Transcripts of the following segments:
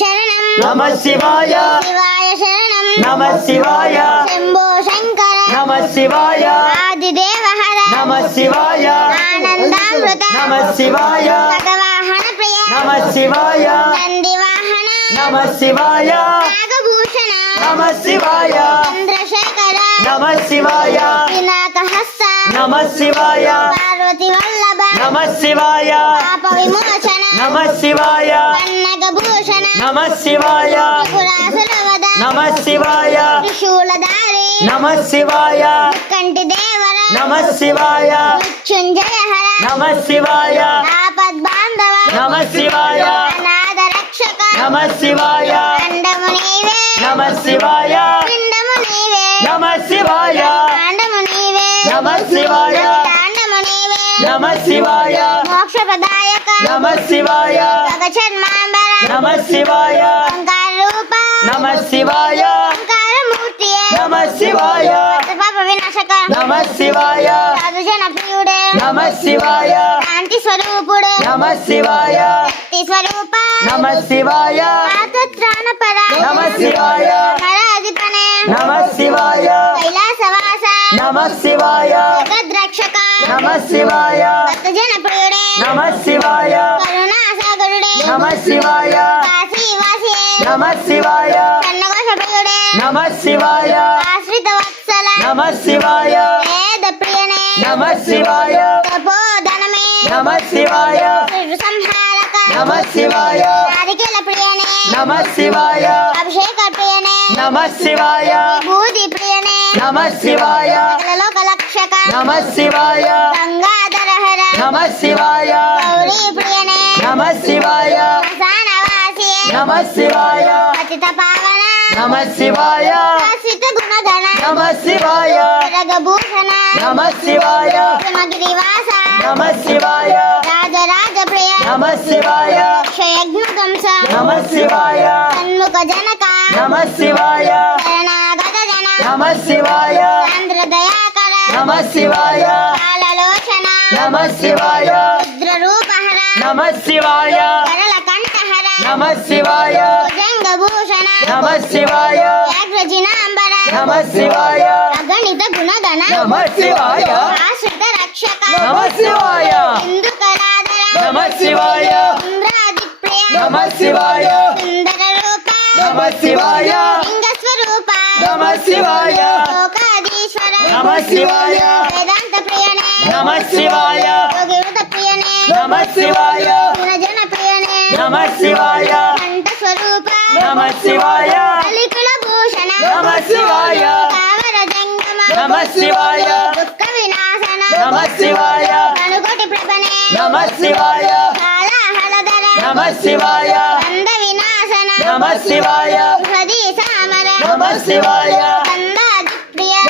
శరణం నమ శివాయ శివాయ శరణం నమ శివాయ శంభో శంకర నమ శివాయ ఆదిదేవ హర నమ శివాయ ఆనందామృత నమ శివాయ భగవాహన ప్రియ నమ శివాయ నందివాహన నమ శివాయ నాగభూషణ నమ శివాయ చంద్రశేఖర నమ శివాయ వినాకహస్త నమ శివాయ పార్వతి వల్లభ నమ శివాయ పాప విమోచన నమ శివాయ కన్నగభూషణ నమ శివాయ త్రిపురాసురవద నమ శివాయ త్రిశూలధారి నమ శివాయ కంటి దేవర నమ శివాయ నమ శివాయ ఆపద్ బాంధవ నమ శివాయ అనాథ రక్షక నమ శివాయ అండము నీవే నమ శివాయ పిండము నీవే నమ శివాయ నీవే నమ శివాయ నమ శివాయ మోక్ష ప్రదాయక నమ శివాయ జగచర్మాంబర నమ శివాయ ఓంకార రూప నమ శివాయ ఓంకార మూర్తియే నమ శివాయ పాప వినాశక నమ శివాయ సాధు జన ప్రియుడే నమ శివాయ శాంతి స్వరూపుడే నమ శివాయ శక్తి స్వరూప నమ శివాయ ఆతత్రాణ పర నమ శివాయ నమ శివాయ కైలాసవాస నమ శివాయ జగద్రక్షక నమ శివాయ నమ శివాయ నమ శివాయ నమ శివాయ నమ శివాయ నమ శివాయ నమ శివాయ నమ శివాయ నమ శివాయ నారికేల ప్రియనే నమ శివాయ అభిషేక ప్రియనే నమ శివాయ భూతి ప్రియనే నమ శివాయ లోక లక్షక నమ శివాయ గంగాధర హర నమ శివాయ గౌరీ ప్రియనే నమ శివాయ శ్మశానవాసియే నమ శివాయ పతిత పావన నమ శివాయ ఆశ్రిత గుణగణ నమ శివాయ జగభూషణ నమ శివాయ హిమగిరివాస నమ శివాయ రాజరాజ ప్రియ నమ శివాయ క్షయజ్ఞ ధ్వంస నమ శివాయ సన్ముఖ జనక నమ శివాయ శరణాగత జన నమ శివాయ నమ శివాయ కాలలోచన నమ శివాయ రుద్ర రూపహర నమ శివాయ కరళ కంఠహర నమ శివాయ భూషణ నమ శివాయ వ్యాఘ్రజినాంబర నమ శివాయ అగణిత గుణగణ నమ శివాయ ఆశ్రిత రక్షక నమ శివాయ హిందూ కళాధర నమ శివాయ నమ శివాయ సుందర రూప నమ శివాయ లింగ స్వరూప నమ శివాయ నమ శివాయ వేదాంత ప్రియనే నమ శివాయ యోగివృత ప్రియనే నమ శివాయ గుణజన ప్రియనే నమ శివాయ కంఠ స్వరూప నమ శివాయ కలికుల భూషణ నమ శివాయ కావర జంగమ నమ శివాయ దుఃఖ వినాశన నమ శివాయ కనుగొటి ప్రభనే నమ శివాయ కాళహలధర నమ శివాయ కంద వినాశన నమ శివాయ హృది సామర నమ శివాయ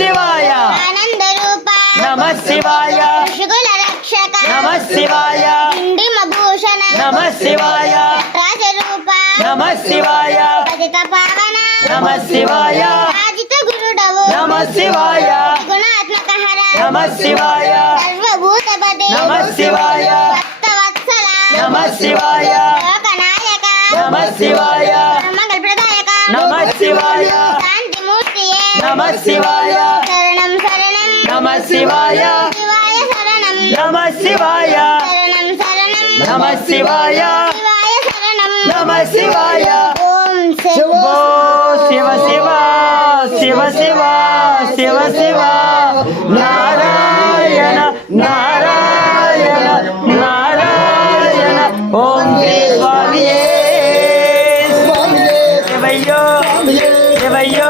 శివాయ ఆనంద రూప నమ శివాయ ఋషుకుల రక్షక నమ శివాయ డిండిమ భూషణ నమ శివాయ రాజరూప నమ శివాయ పతిత పావన నమ శివాయ రాజిత గురుడవు నమ శివాయ గుణాత్మక హర నమ శివాయ సర్వభూతపతి నమ శివాయ భక్త వత్సల నమ శివాయ లోకనాయక నమ శివాయ మంగళ ప్రదాయక నమ శివాయ నమ శివాయ. శరణం శరణం. నమ శివాయ. శివాయ శరణం. నమ శివాయ. శరణం శరణం. నమ శివాయ. శివాయ శరణం. నమ శివాయ. ఓం శివ శంభో శివ. శివ శివ. శివ శివ. శివ నా